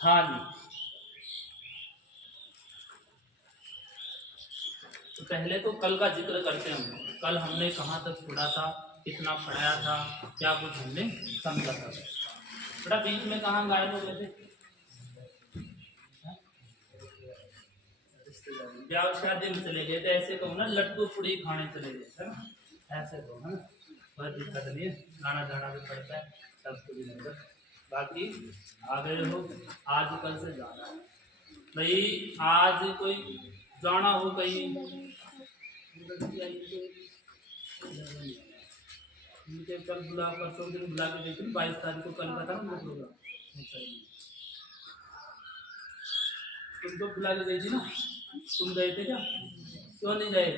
हाँ जी, तो पहले तो कल का जिक्र करते हैं। कल हमने कहाँ तक पढ़ा था, कितना पढ़ाया था, क्या कुछ हमने समझा था। बेटा बीच में कहाँ गायब हो गए थे? ब्याह शादी में चले गए थे, ऐसे कहो ना, लड्डू पूड़ी खाने चले गए थे ना, ऐसे कहो है ना, कोई दिक्कत नहीं है, आना जाना भी पड़ता है, सब कुछ नहीं। बाकी आ गए हो, आज कल से जाना है भाई, आज कोई जाना हो कहीं, उनके कल बुला, परसों दिन बुला के देखिए, 22 तारीख को कल का था ना प्रोग्राम, तुमको बुला के गई थी ना, तुम गए थे क्या? क्यों नहीं गए?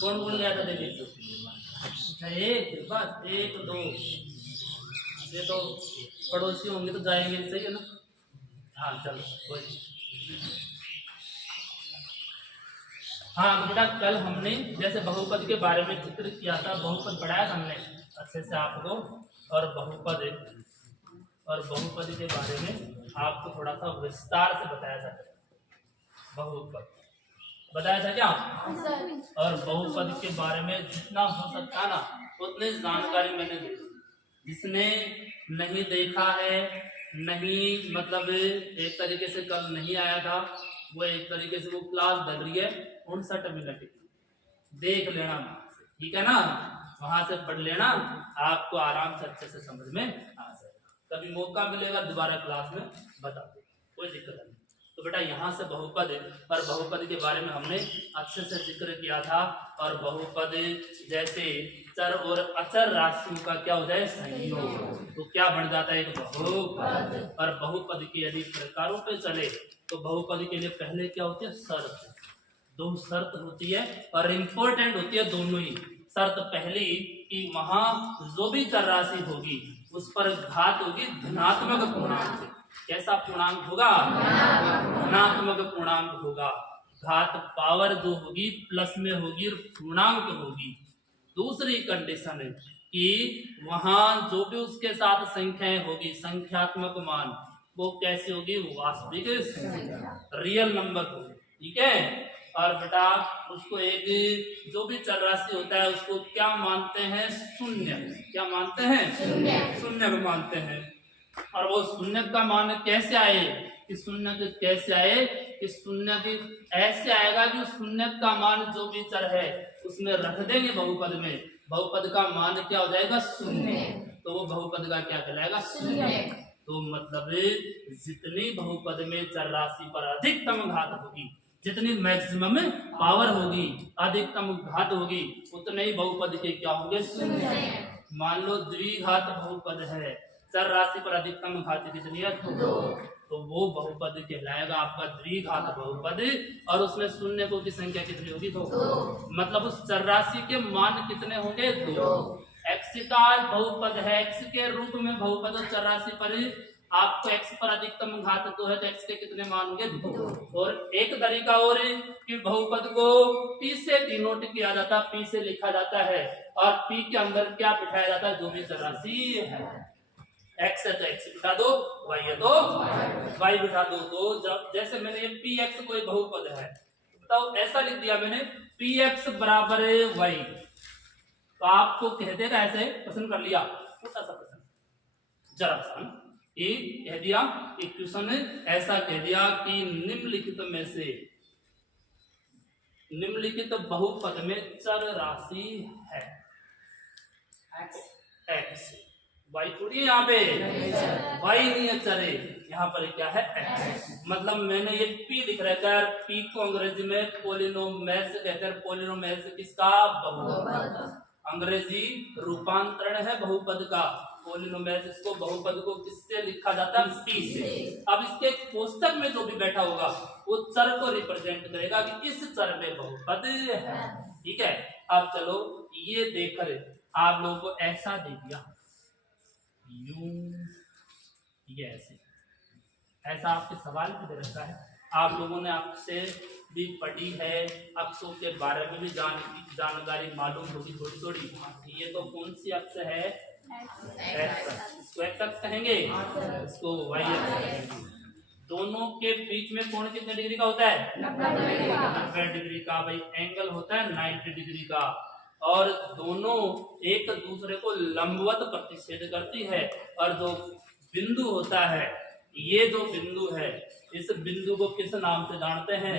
कौन कौन गया था देखे तो? अच्छा एक, बस एक दो, ये तो पड़ोसी होंगे तो जाएंगे, सही है ना? हाँ चलो कोई। हाँ बेटा कल हमने जैसे बहुपद के बारे में जिक्र किया था, बहुपद पढ़ाया था हमने अच्छे से आपको, और बहुपद के बारे में आपको थोड़ा सा विस्तार से बताया था। बहुपद बताया था क्या? और बहुपद के बारे में जितना हो सकता ना उतनी जानकारी मैंने दी। जिसने नहीं देखा है, नहीं मतलब एक तरीके से कल नहीं आया था, वो एक तरीके से वो क्लास लग रही है 59 मिनट की, देख लेना, ठीक है ना? वहां से पढ़ लेना, आपको आराम से अच्छे से समझ में आ जाएगा। कभी मौका मिलेगा दोबारा क्लास में बता दो, कोई दिक्कत नहीं। तो बेटा यहाँ से बहुपद और बहुपद के बारे में हमने अच्छे से जिक्र किया था। और बहुपद जैसे चर और अचर राशियों का क्या हो जाए, संयोग, तो क्या बन जाता है, एक बहुपद। और बहुपद के यदि प्रकारों पे चले तो बहुपद के लिए पहले क्या होती है, शर्त। दो शर्त होती है और इम्पोर्टेंट होती है दोनों ही। शर्त पहली कि वहां जो भी चर राशि होगी उस पर घात होगी धनात्मक पूर्णांक से। कैसा पूर्णांक होगा? धनात्मक पूर्णांक होगा। घात पावर जो होगी प्लस में होगी और पूर्णांक होगी। दूसरी कंडीशन है कि वहां जो भी उसके साथ संख्याएं होगी, संख्यात्मक मान, वो कैसी होगी, वास्तविक रियल नंबर होगी, ठीक है? और बेटा उसको एक जो भी चर राशि होता है उसको क्या मानते हैं, शून्य। क्या मानते हैं? शून्य को मानते हैं। और वो शून्य का मान कैसे आए, कि शून्य कैसे आए, कि शून्य की ऐसे आएगा कि शून्य का मान जो भी चर है उसमें रख देंगे बहुपद में, बहुपद का मान क्या हो जाएगा, शून्य। तो वो बहुपद का क्या कहलाएगा, शून्य। तो मतलब जितनी बहुपद में चर राशि पर अधिकतम घात होगी, जितनी मैक्सिमम पावर होगी, अधिकतम घात होगी, उतने ही बहुपद के क्या होंगे, शून्य। मान लो द्विघात बहुपद है, चर राशि पर अधिकतम घात कितनी है, तो वो बहुपद कहलाएगा आपका द्विघात बहुपद। और उसमें शून्य को की संख्या कितनी होगी, दो। मतलब उस चर राशि के मान कितने होंगे, दो। एक्स का बहुपद है, एक्स के रूप में बहुपद और चर राशि पर आपको x पर अधिकतम घात दो है तो x के कितने मान होंगे, दो। और एक तरीका और है कि बहुपद को p से डिनोट किया जाता है, p से लिखा जाता है, और p के अंदर क्या बिठाया जाता है, जो भी चर राशि है। x है तो x बिठा दो, y है तो y बिठा दो। तो जब जैसे मैंने px कोई बहुपद है तो ऐसा लिख दिया मैंने px बराबर y, तो आपको कहते ना ऐसे प्रश्न कर लिया, छोटा सा प्रश्न जरा सा एक कह दिया, एक क्वेश्चन ऐसा कह दिया कि निम्नलिखित में से निम्नलिखित बहुपद में चर राशि है x, y थोड़ी है यहाँ पे, y नहीं है, चर है यहाँ पर, क्या है, x। मतलब मैंने ये p लिख रखा है, p को अंग्रेजी में पोलिनोमेस कहते हैं। पोलिनोमेस किसका, बहुपद, अंग्रेजी रूपांतरण है बहुपद का। पोलिनोमेस, इसको बहुपद को किससे लिखा जाता है, p से। अब इसके कोष्टक में जो भी बैठा होगा वो चर को रिप्रेजेंट करेगा कि इस चर में बहुपद है, ठीक है। अब चलो ये देखकर आप लोगों को ऐसा दे दिया, ये ऐसा आपके सवाल भी दे रखा है। आप लोगों ने आपसे भी पढ़ी है, अक्षों के बारे में भी जानकारी मालूम होगी थोड़ी थोड़ी। ये तो कौन सी अक्ष है, इसको एक्स अक्ष कहेंगे, इसको y अक्ष कहेंगे। दोनों के बीच में कोण कितने डिग्री का होता है? 90 डिग्री का। भाई एंगल होता है 90 डिग्री का, और दोनों एक दूसरे को लंबवत प्रतिच्छेद करती है। और जो बिंदु होता है, ये जो बिंदु है, इस बिंदु को किस नाम से जानते हैं?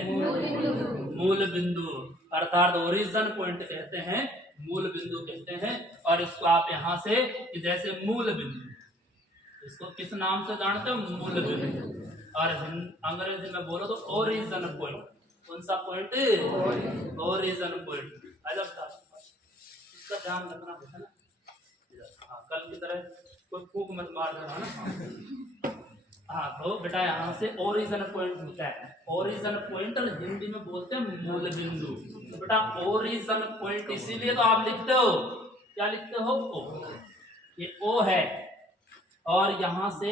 मूल बिंदु, अर्थात ओरिजिन पॉइंट कहते हैं, मूल बिंदु कहते हैं। और इसको आप यहाँ से जैसे मूल बिंदु, इसको किस नाम से जानते हो? मूल बिंदु। और अंग्रेजी में बोलो तो ओरिजिन पॉइंट। कौन सा पॉइंट? Origin point. इसका ध्यान रखना है ना। हाँ, कल की तरह कोई फूक मत मार देना ना। हाँ, तो बेटा यहाँ से ओरिजिन पॉइंट होता है। ओरिजिन पॉइंट हिंदी में बोलते हैं मूल बिंदु। तो बेटा ओरिजिन पॉइंट इसीलिए तो आप लिखते हो, क्या लिखते हो? ओ। ये ओ है, और यहाँ से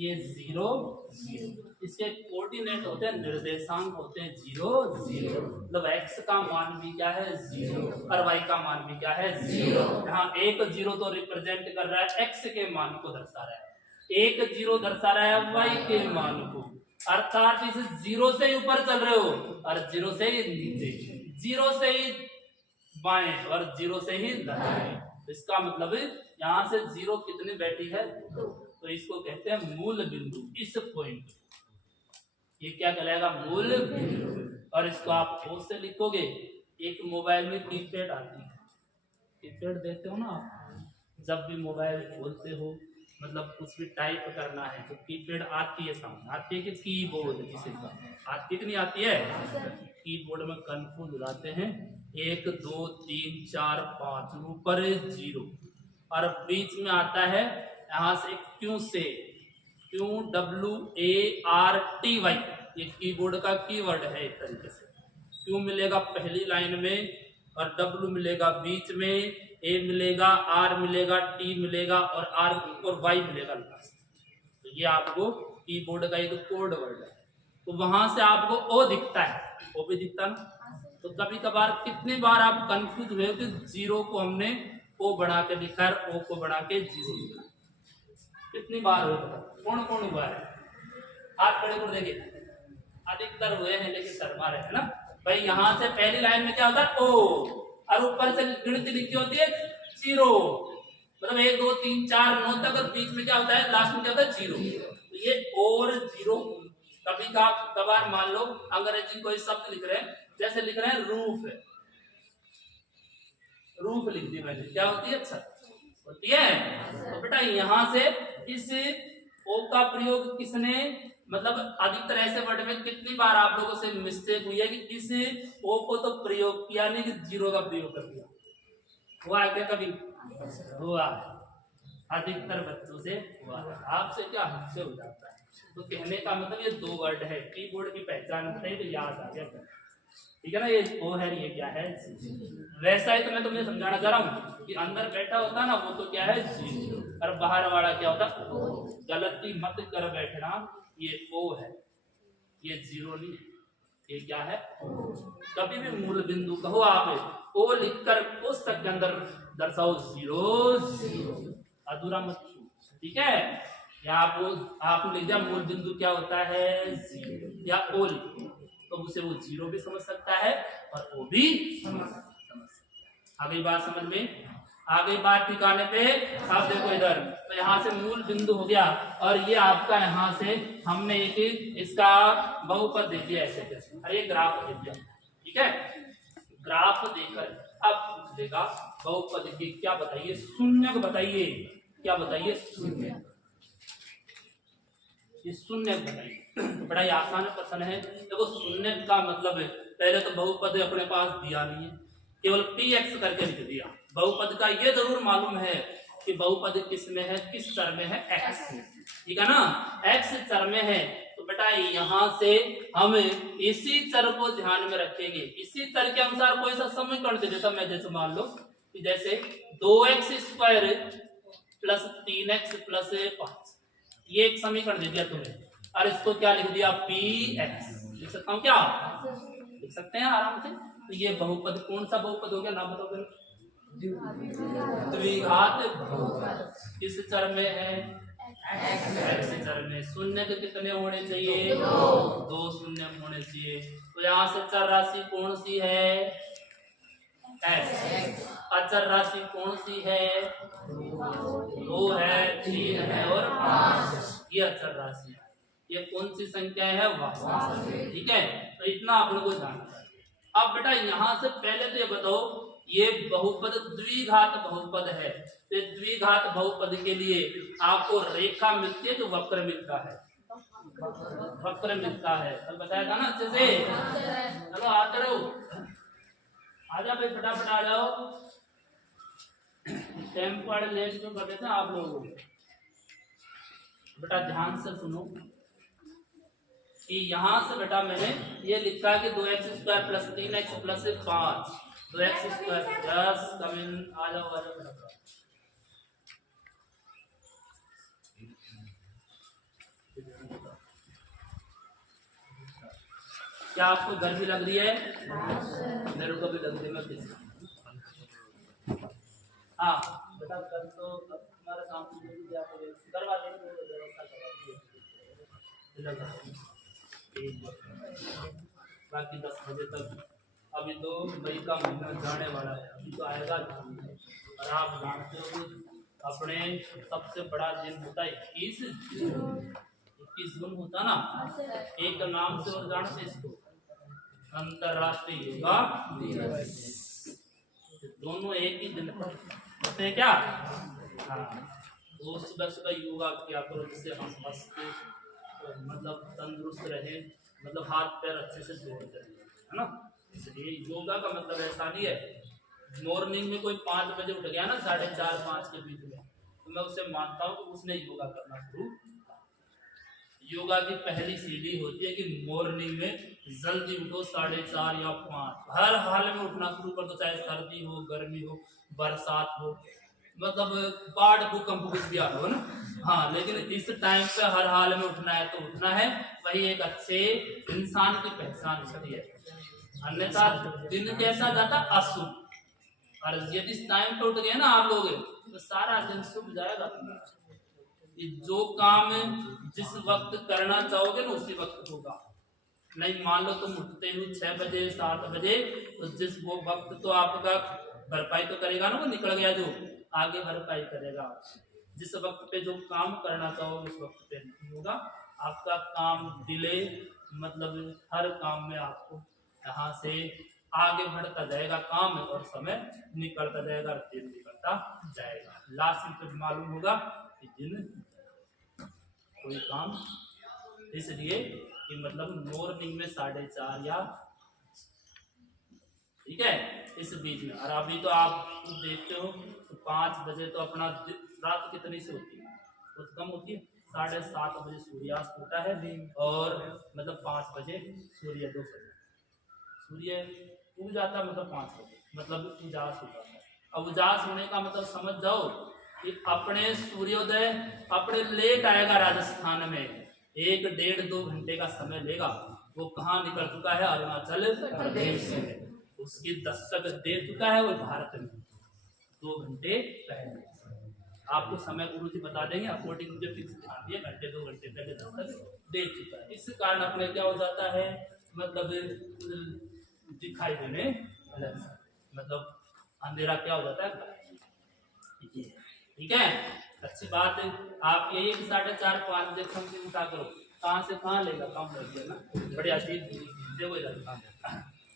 ये 0 0। इसके कोऑर्डिनेट होते हैं, निर्देशांक होते हैं 0 0। मतलब x का मान भी क्या है? 0, और y का मान भी क्या है? 0। यहाँ 1 0 तो रिप्रेजेंट कर रहा है x के मान को दर्शा रहा है, 1 0 दर्शा रहा है y के मान को। अर्थात इस 0 से ऊपर चल रहे हो, और 0 से ही नीचे, 0 से ही बाएं, और 0 से ही दाएं। इसका मतलब यहाँ से 0 कितनी बैठी है? तो इसको कहते हैं मूल बिंदु। इस पॉइंट ये क्या कहलाएगा? मूल बिंदु। और इसको आप ओ से लिखोगे। एक मोबाइल में कीपैड आती है, कीपैड देते हो ना आप, जब भी मोबाइल खोलते हो, मतलब कुछ भी टाइप करना है तो कीपैड आती है सामने। आती है कि कीबोर्ड किसी का आती है कि नहीं आती है? कीबोर्ड में कंफ्यूज हो जाते हैं, 1 2 3 4 5 ऊपर 0, और बीच में आता है यहाँ से क्यू से, QWARTY। ये कीबोर्ड का कीवर्ड है। एक तरीके से क्यू मिलेगा पहली लाइन में, और W मिलेगा बीच में, A मिलेगा, R मिलेगा, T मिलेगा, और R और Y मिलेगा लास्ट। तो ये आपको कीबोर्ड का एक कोड वर्ड है। तो वहां से आपको O दिखता है, O भी दिखता ना। तो कभी कभार कितनी बार आप कंफ्यूज हुए कि 0 को हमने O बना के लिखा है, O को बना के 0 लिखा, कितनी बार होता? कौन कौन हुआ है? हाथ खड़े कर देंगे। अधिकतर हुए हैं, लेकिन शर्मा रहे हैं ना भाई। यहाँ से पहली लाइन में क्या होता है? ओ, और ऊपर से गिनती लिखी होती है 0, मतलब 1 2 3 4 9 तक, और बीच में क्या होता है? लास्ट में क्या होता है? 0। तो ये और 0। कभी कभार मान लो अंग्रेजी कोई शब्द लिख रहे हैं, जैसे लिख रहे हैं रूफ है, रूफ लिख दी मैंने, क्या होती है? छत होती है। तो बेटा यहाँ से इस ओ का प्रयोग किसने, मतलब अधिकतर ऐसे वर्ड में कितनी बार आप लोगों से मिस्टेक हुई है कि इस ओ को तो प्रयोग किया नहीं, कि 0 का प्रयोग कर दिया? हुआ है क्या कभी? हुआ, अधिकतर बच्चों से हुआ है। आपसे क्या हमसे हो जाता है। तो कहने का मतलब ये 2 वर्ड है, कीबोर्ड की पहचान बताइए तो याद आ गया, ठीक है ना। ये ओ है, ये क्या है? वैसा ही तो मैं तुम्हें समझाना चाह रहा हूँ कि अंदर बैठा होता ना वो तो क्या है? 0, और बाहर वाला क्या होता? गलती मत कर बैठना, ये ओ है, ये 0 नहीं है, ये क्या है? कभी भी मूल बिंदु कहो आप, ओ लिखकर पुस्तक के अंदर दर्शाओ 0 0, अधूरा मत छू, ठीक है। या आप लिख दिया मूल बिंदु क्या होता है? 0, या ओ लिखो तो उसे वो 0 भी समझ सकता है और ओ भी समझ सकता है। आगे बात समझ में आ गई? बात ठिकाने पे। अब देखो इधर, तो यहाँ से मूल बिंदु हो गया, और ये आपका यहाँ से हमने एक इसका बहुपद दे दिया ऐसे कैसे, अरे ग्राफ दे दिया, ठीक है। ग्राफ देकर अब पूछ देगा बहुपद की क्या बताइए? शून्य बताइए, क्या बताइए? शून्य। ये शून्य बताइए, बड़ा ही आसान प्रश्न है। देखो शून्य का मतलब है, पहले तो बहुपद अपने पास दिया नहीं है, केवल px करके लिख दिया। बहुपद का ये जरूर मालूम है कि बहुपद किस में है, किस चर में है? x में, ठीक है ना। x चर में है, तो बेटा यहाँ से हम इसी चर को ध्यान में रखेंगे। इसी चर के अनुसार कोई सा समीकरण दे देता मैं, जैसे मान लो कि जैसे 2x² प्लस 3x प्लस 5, ये एक समीकरण दे दिया तुम्हें, और इसको क्या लिख दिया? px। लिख सकता हूँ क्या? लिख सकते हैं आराम से। तो ये बहुपद कौन सा बहुपद हो गया? नाम बताओ फिर। द्विघात बहुपद किस चर में है? x चर में शून्य के कितने होने चाहिए? 2 शून्य होने चाहिए। तो यहाँ से चर राशि कौन सी है? x। अचर राशि कौन सी है? 2 है, 3 है और 5। ये अचर राशि है। ये कौन सी संख्या है? वास्तविक। ठीक है, तो इतना आप लोगों को जानना है। अब बेटा यहाँ से पहले तो ये बताओ, ये बहुपद द्विघात बहुपद है, तो द्विघात बहुपद के लिए आपको रेखा मिलती है तो वक्र मिलता है? वक्र मिलता है। कल बताया था ना अच्छे से। चलो आते रहो, आ जाओ भाई, फटाफट आ जाओ। टेम्पो वाले लेट क्यों कर देते हैं आप लोगों को? बेटा ध्यान से सुनो कि यहाँ से बेटा मैंने ये लिखा है कि 2x² plus 3x plus 5, 2x² yes come in, आ जाओ आ जाओ। क्या आपको गर्मी लग रही है? मेरे को भी लग रही है। मैं किस हाँ बेटा कल तो तुम्हारे सामने करवा देंगे, व्यवस्था करवा देंगे। बाकी 10 बजे तक, अभी तो मई का महीना जाने वाला है, अभी तो आएगा। और आप जानते हो अपने सबसे बड़ा दिन होता है 21 जून होता ना, एक नाम से और जानते इसको, अंतरराष्ट्रीय योगा दिवस। दोनों एक ही दिन होते हैं क्या? हाँ, तो सुबह सुबह योगा किया करो, जिससे हम मस्त मतलब तंदुरुस्त रहे, मतलब हाथ पैर अच्छे से जोड़ते रहे, है ना। इसलिए योगा का मतलब ऐसा नहीं है मॉर्निंग में कोई 5 बजे उठ गया ना, 4:30-5 के बीच में, तो मैं उसे मानता हूँ कि उसने योगा करना शुरू। योगा की पहली सीढ़ी होती है कि मॉर्निंग में जल्दी उठो, 4:30 या 5, हर हाल में उठना शुरू कर दो, चाहे सर्दी हो, गर्मी हो, बरसात हो, मतलब बाढ़ भूकंप कुछ भी आ रहा हो ना। हाँ, लेकिन इस टाइम पे हर हाल में उठना है तो उठना है, वही एक अच्छे इंसान की पहचान होती है। अन्यथा दिन कैसा जाता? अशुभ। और यदि इस टाइम पे उठ गए ना आप लोग, तो सारा दिन शुभ जाएगा। जो काम जिस वक्त करना चाहोगे ना उसी वक्त होगा। नहीं मान लो तुम उठते हो 6 बजे 7 बजे, तो जिस वो वक्त तो आपका भरपाई तो करेगा ना, वो निकल गया जो आगे भरपाई करेगा। जिस वक्त पे जो काम करना चाहोगे उस वक्त पे नहीं होगा, आपका काम डिले, मतलब हर काम में आपको यहाँ से आगे बढ़ता जाएगा काम, और समय निकलता जाएगा, दिन निकलता जाएगा। लास्ट में तो मालूम होगा कि दिन कोई काम, इसलिए कि मतलब मॉर्निंग में 4:30 या ठीक है इस बीच में। और अभी तो आप देखते हो तो 5 बजे तो अपना रात कितनी से होती है? बहुत कम होती है, 7:30 बजे सूर्यास्त होता है, और मतलब 5 बजे सूर्योदय होता है। सूर्य उग जाता है मतलब 5 बजे, मतलब उजास हो जाता है। अब उजास होने का मतलब समझ जाओ कि अपने सूर्योदय अपने लेट आएगा राजस्थान में, 1-1.5-2 घंटे का समय लेगा। वो कहाँ निकल चुका है? अरुणाचल प्रदेश में। उसकी दस्तक दे चुका है वो भारत में 2 घंटे पहले। आपको समय गुरु जी बता देंगे, अकॉर्डिंग मुझे फिक्स ध्यान दिए, 1-2 घंटे पहले दस्तक दे चुका है। इस कारण अपने क्या हो जाता है, मतलब दिखाई देने लग, मतलब अंधेरा क्या हो जाता है, ठीक है। अच्छी बात है। आप यही 4:30-5 बजे कम उठा करो, कहाँ से कहाँ लेगा, काम कर दिया ना, बढ़िया चीज देखो जाता।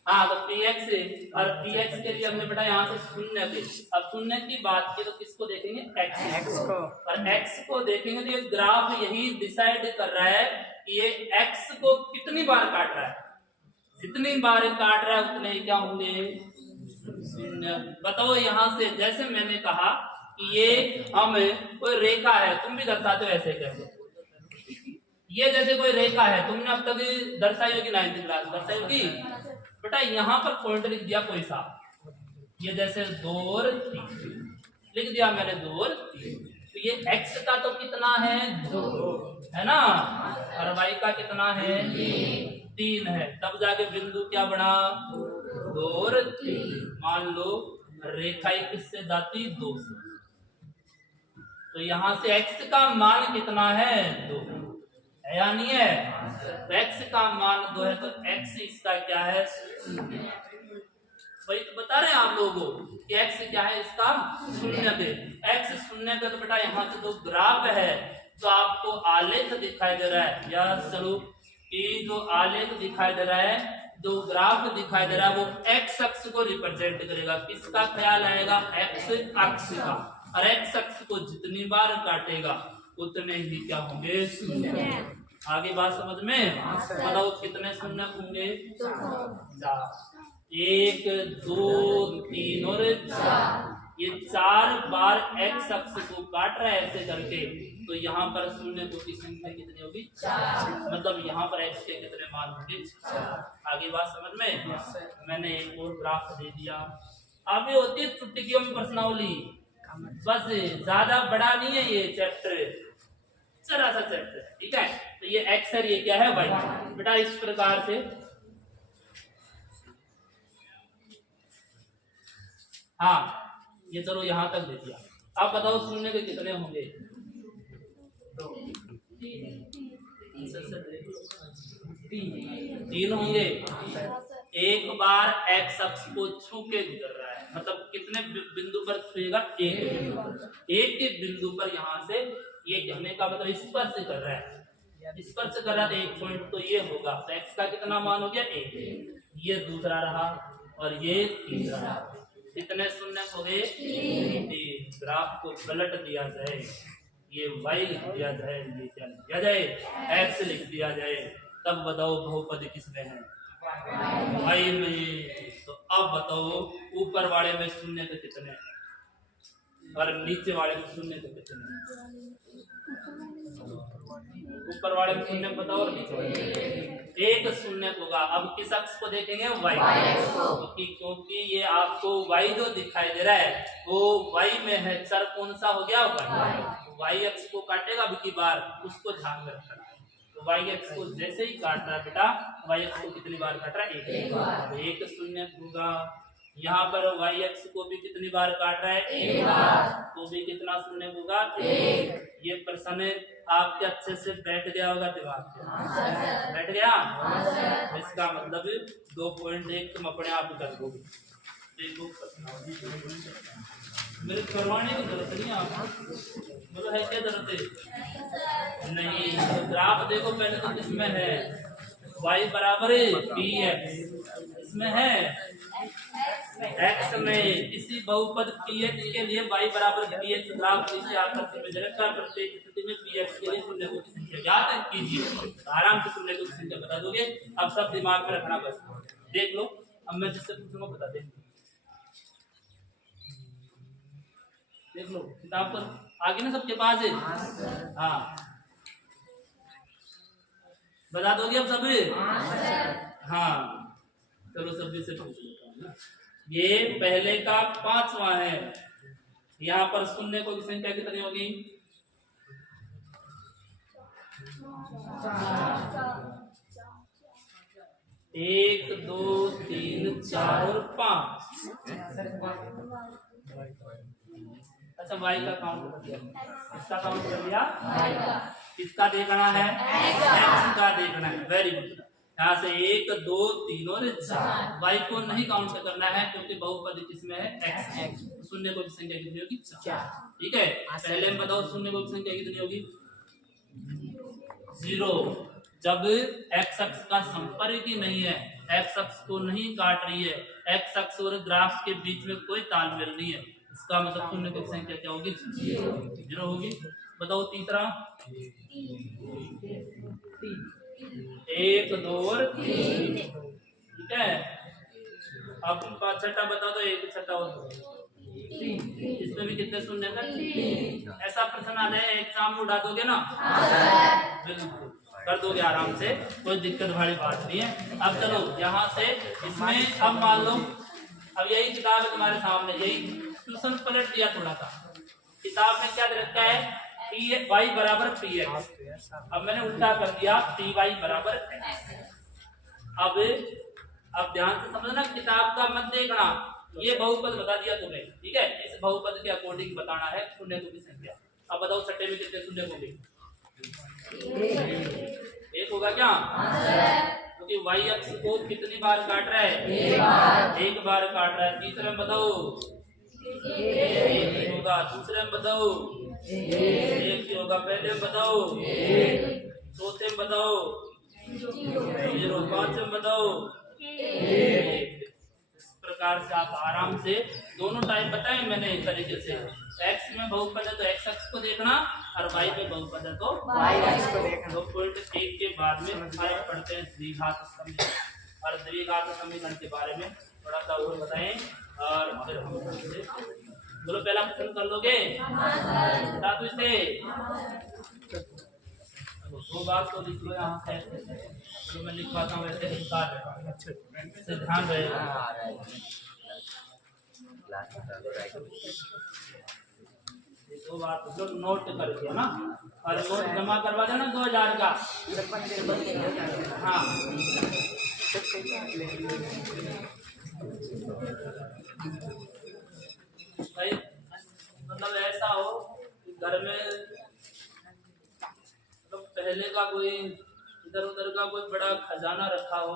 हाँ, तो px और px के लिए हमने बेटा यहाँ से शून्य थे। अब शून्य की बात की तो किसको देखेंगे? x को। और x को देखेंगे तो ये ग्राफ यही डिसाइड कर रहा है कि ये x को कितनी बार काट रहा है। जितनी बार काट रहा है उतने क्या होंगे? शून्य। बताओ यहाँ से, जैसे मैंने कहा कि ये हम कोई रेखा है, तुम भी दर्शाते हो ऐसे कैसे? ये जैसे कोई रेखा है, तुमने अब तक दर्शाई होगी 9th क्लास दर्शाई होगी बेटा। यहाँ पर पॉइंट लिख दिया कोई सा, ये जैसे 2 और 3 लिख दिया मैंने, 2 और 3। तो ये x का तो कितना है? 2 है ना, और y का कितना है? 3 है। तब जाके बिंदु क्या बना? 2 और 3। मान लो रेखा किससे जाती? 2 से। तो यहाँ से x का मान कितना है 2 है या नहीं है? तो x का मान 2 है तो x इसका क्या है 0। वही तो बता रहे हैं आप लोगों को कि x क्या है इसका 0 पे। x 0 पे तो बेटा यहाँ से जो ग्राफ है जो आपको आलेख दिखाई दे रहा है या चलो कि जो आलेख दिखाई दे रहा है जो ग्राफ दिखाई दे रहा है वो x अक्ष को रिप्रेजेंट करेगा। किसका ख्याल आएगा? x अक्ष का। और x अक्ष को जितनी बार काटेगा उतने ही क्या होंगे 0। आगे बात समझ में? बताओ कितने 0 होंगे? 1 2 3 और 4। ये 4 बार x अक्ष को काट रहा है ऐसे करके, तो यहाँ पर 0 की संख्या कितनी होगी? 4। मतलब यहाँ पर x के कितने मान होंगे? 4। आगे बात समझ में? मैंने एक और ग्राफ दे दिया। अब ये होती है चुटकियों में प्रश्नावली, बस ज्यादा बड़ा नहीं है ये चैप्टर, जरा सा चैप्टर है, ठीक है। तो ये x है, ये क्या है y। बेटा इस प्रकार से हाँ ये चलो यहाँ तक दे दिया। अब बताओ 0 के कितने होंगे? 3 होंगे। एक बार x अक्ष को छू के गुजर रहा है, मतलब कितने बिंदु पर छुएगा? एक के बिंदु पर यहाँ से ये कहने का मतलब स्पर्श कर रहा है, स्पर्श कर रहा है 1 पॉइंट, तो ये होगा तो x का कितना मान हो गया? 1। ये दूसरा रहा और ये तीसरा रहा। कितने 0 हो गए? 3। ग्राफ को पलट दिया जाए, ये y लिख दिया जाए, ये क्या लिख दिया जाए? x लिख दिया जाए। तब बताओ बहुपद किसमें है? y में। तो अब बताओ ऊपर वाले में 0 के कितने और नीचे वाले में 0 के कितने? ऊपर वाले में 0 बताओ और नीचे वाले 1 0 होगा। अब किस अक्ष को देखेंगे? y को, क्योंकि ये आपको y जो दिखाई दे रहा है वो y में है। चर कौन सा हो गया? y अक्ष को काटेगा अब की बार, उसको ध्यान में रखना। तो y अक्ष को जैसे ही काट रहा है बेटा, y अक्ष को कितनी बार काट रहा है? 1 बार। 1 0 होगा। यहाँ पर y अक्ष को भी कितनी बार काट रहा है? 1 बार। तो भी कितना 0 होगा? 1। ये प्रश्न आपके अच्छे से बैठ गया होगा दिमाग में? बैठ गया? इसका मतलब 2.1 तुम अपने आप कर दोगे। देखो मेरे करवाने की जरूरत नहीं, आप मतलब है क्या जरूरत है? नहीं। तो ग्राफ देखो पहले तो किसमें है? y बराबर px, इसमें है x में। इसी बहुपद px के लिए y बराबर px ग्राफ नीचे आकृति में दर्शा प्रत्येक स्थिति में px के लिए 0 की संख्या ज्ञात कीजिए। आराम से 0 की संख्या बता दोगे। अब सब दिमाग में रखना बस। देख लो, अब मैं जिससे पूछूंगा बता दे। देख लो किताब पर आगे ना सबके पास है। हाँ बता दोगे अब सब? हाँ चलो सभी से पूछ लेता हूँ। ये पहले का 5वां है। यहाँ पर 0 की संख्या कितनी होगी? 1 2 3 4 और 5। अच्छा y का काउंट कर दिया, इसका काउंट कर दिया, किसका देखना है? x का देखना है। Very good. यहाँ से 1 2 3 और 4। y को नहीं काउंट करना है क्योंकि बहुपद किसमें है? x। 0 की संख्या कितनी होगी? 4। ठीक है। पहले में बताओ 0 की संख्या कितनी होगी? 0। जब x अक्ष का संपर्क ही नहीं है, x अक्ष को नहीं काट रही है, x अक्ष और ग्राफ के बीच में कोई तालमेल नहीं है, इसका मतलब 0 की संख्या क्या होगी? 0 होगी। बताओ तीसरा। 1 2 और 3। ठीक है। अब छठा बता दो। 1 छठा और 3। इसमें भी कितने 0 का? 3। ऐसा प्रश्न आ जाए एग्जाम में उड़ा दोगे ना? बिल्कुल कर दोगे आराम से, कोई दिक्कत वाली बात नहीं है। अब चलो यहाँ से इसमें अब मान लो अब यही किताब है तुम्हारे सामने, यही ट्यूशन पलट दिया थोड़ा सा। किताब में क्या दे रखा है? y बराबर px। अब मैंने उल्टा कर दिया py बराबर x। अब ध्यान से समझना, किताब का मत देखना। ये बहुपद बता दिया तुम्हें, ठीक है? इस बहुपद के अकॉर्डिंग बताना है 0 की संख्या। अब बताओ छठे में कितने शून्य होंगे? एक होगा क्या? क्योंकि वाई अक्ष को कितनी बार काट रहा है? एक बार काट रहा है। तीसरे में बताओ एक ही होगा। दूसरे में बताओ एक ही होगा। पहले में बताओ चौथे में बताओ 0, पांच में बताओ 1। इस प्रकार से आप आराम से दोनों टाइप बताए मैंने एक तरीके से। एक्स में बहुपद है तो एक्स अक्ष को देखना और वाई में बहुपद है तो वाई अक्ष को देखना। तो पॉइंट 1 के बाद में पढ़ते हैं द्विघात समीकरण और द्विघात समीकरण के बारे में थोड़ा सा और बताएं और फिर हम बोलो पहला क्वेश्चन कर लोगे? धातु से दो बात तो लिख लो यहाँ से। तो मैं लिखवाता हूँ वैसे हिसाब से ध्यान रहेगा। दो बात जो नोट करके ना और नोट जमा करवा देना 2000 का। हाँ भाई मतलब ऐसा हो घर में तो पहले का कोई इधर उधर का कोई बड़ा खजाना रखा हो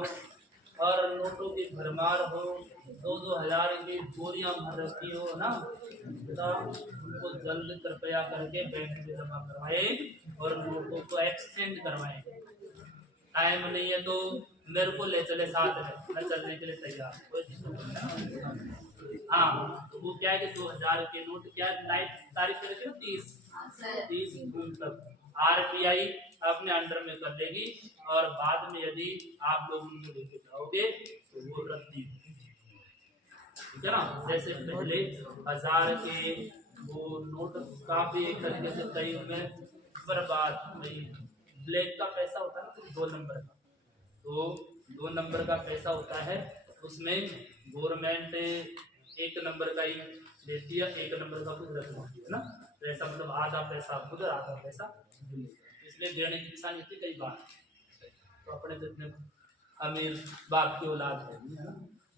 और नोटों की भरमार हो, 2-2 हजार की बोरियां भर रखी हो ना, तो उनको जल्द कृपया करके बैंक में जमा करवाए और नोटों को एक्सचेंज करवाएं। टाइम नहीं है तो मेरे को ले चले साथ में, मैं चलने के लिए तैयार। हाँ तो वो क्या है कि 2000 के नोट क्या तारीख के 30 जून तक RBI अपने अंडर में कर लेगी और बाद में यदि आप लोग उनको लेके जाओगे तो वो रद्दी, ठीक है ना। जैसे पहले 1000 के वो नोट काफी एक तरीके से कई में बर्बाद नहीं। ब्लैक का पैसा होता है 2 नंबर का, तो 2 नंबर का पैसा होता है, उसमें गवर्नमेंट 1 नंबर का ही देती है, 1 नंबर का कुछ रखती है ना। तो ऐसा मतलब आधा पैसा उधर आधा पैसा, इसलिए देने की इच्छा नहीं थी कई बार। तो अपने तो इतने अमीर बाप की औलाद है ना,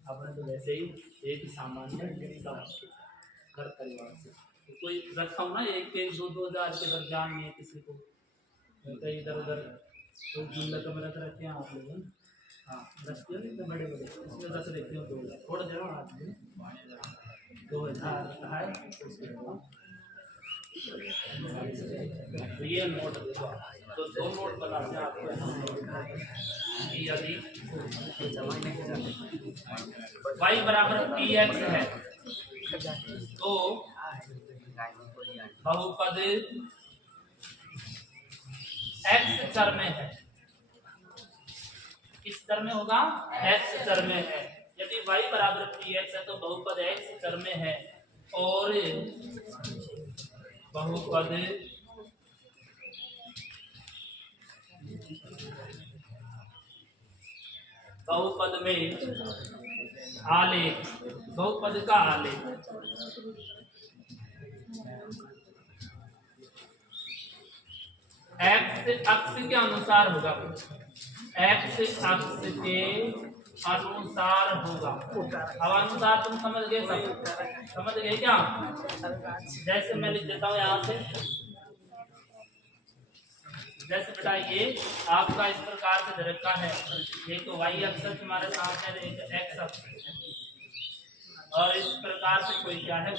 अपने तो वैसे ही एक सामान्य घर परिवार से तो कोई रखा हो ना 1-2 हजार के घर जान नहीं किसी को, कहीं इधर उधर तो गुंडा कमरा रख रखे हैं आप लोग। हाँ रखते हो इतने बड़े बड़े, इसमें 10 रखते हो 2000 थोड़ा देना आदमी 2000 है तो ये नोट देखो। तो 2 नोट बताते हैं आपको यदि y बराबर px है तो बहुपद x चर में है। किस चर में होगा? x चर में है। यदि y बराबर px है तो बहुपद x चर में है और बहुपद में आलेख, बहुपद का आलेख x अक्ष के अनुसार होगा, x अक्ष के अनुसार होगा। अब अनुसार तुम समझ गए? समझ गए क्या? जैसे मैं लिख देता हूँ यहाँ से, जैसे बेटा ये आपका इस प्रकार से दे रखा है, एक तो y अक्ष तुम्हारे सामने है, एक x अक्ष और इस प्रकार से कोई क्या है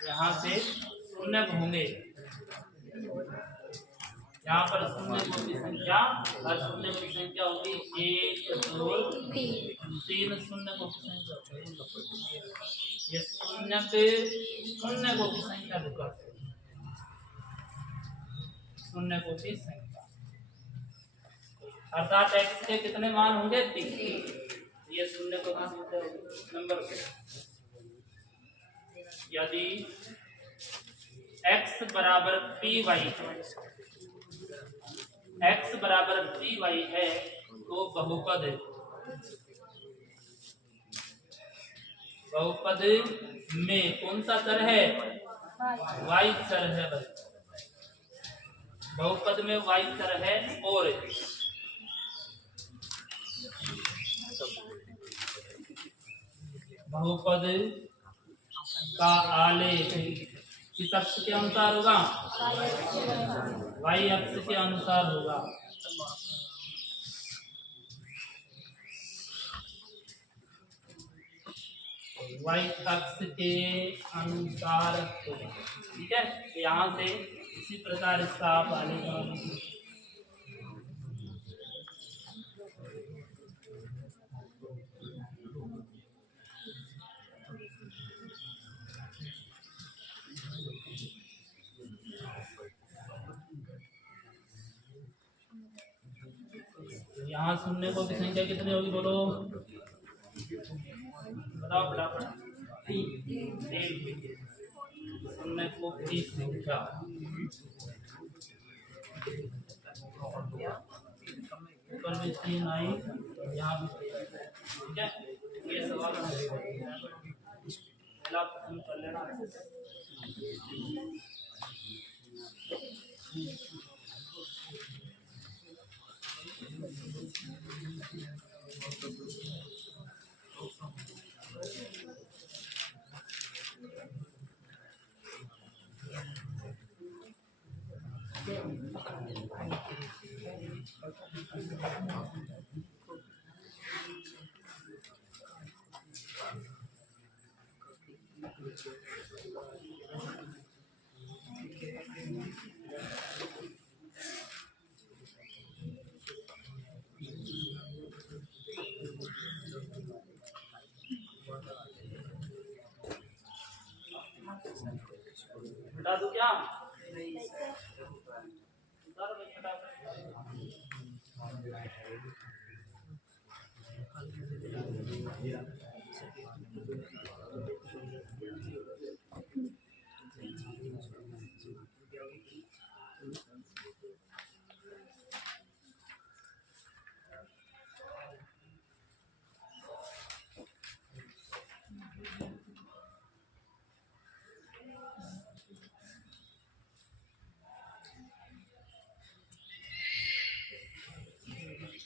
यहाँ से शून्य होंगे। यहाँ पर शून्य की संख्या और शून्य की संख्या होगी 1 2 3 शून्य को की संख्या, ये शून्य को की संख्या लिखा, शून्य को की संख्या अर्थात x के कितने मान होंगे? 3। ये शून्य को की संख्या नंबर। यदि x बराबर py है तो बहुपद में कौन सा चर है? y चर है। बहुपद में y चर है और बहुपद का आलेख किस अक्ष के अनुसार होगा? वाई अक्ष के अनुसार होगा। वाई अक्ष के अनुसार होगा। ठीक है, तो यहाँ से इसी प्रकार इसका आप आलेखन यहाँ शून्य को की संख्या कितनी होगी बोलो? बताओ फटाफट। शून्य को की संख्या ऊपर में 3 आई, यहाँ भी। ठीक है, ये सवाल पहला प्रश्न कर लेना। बता दो क्या?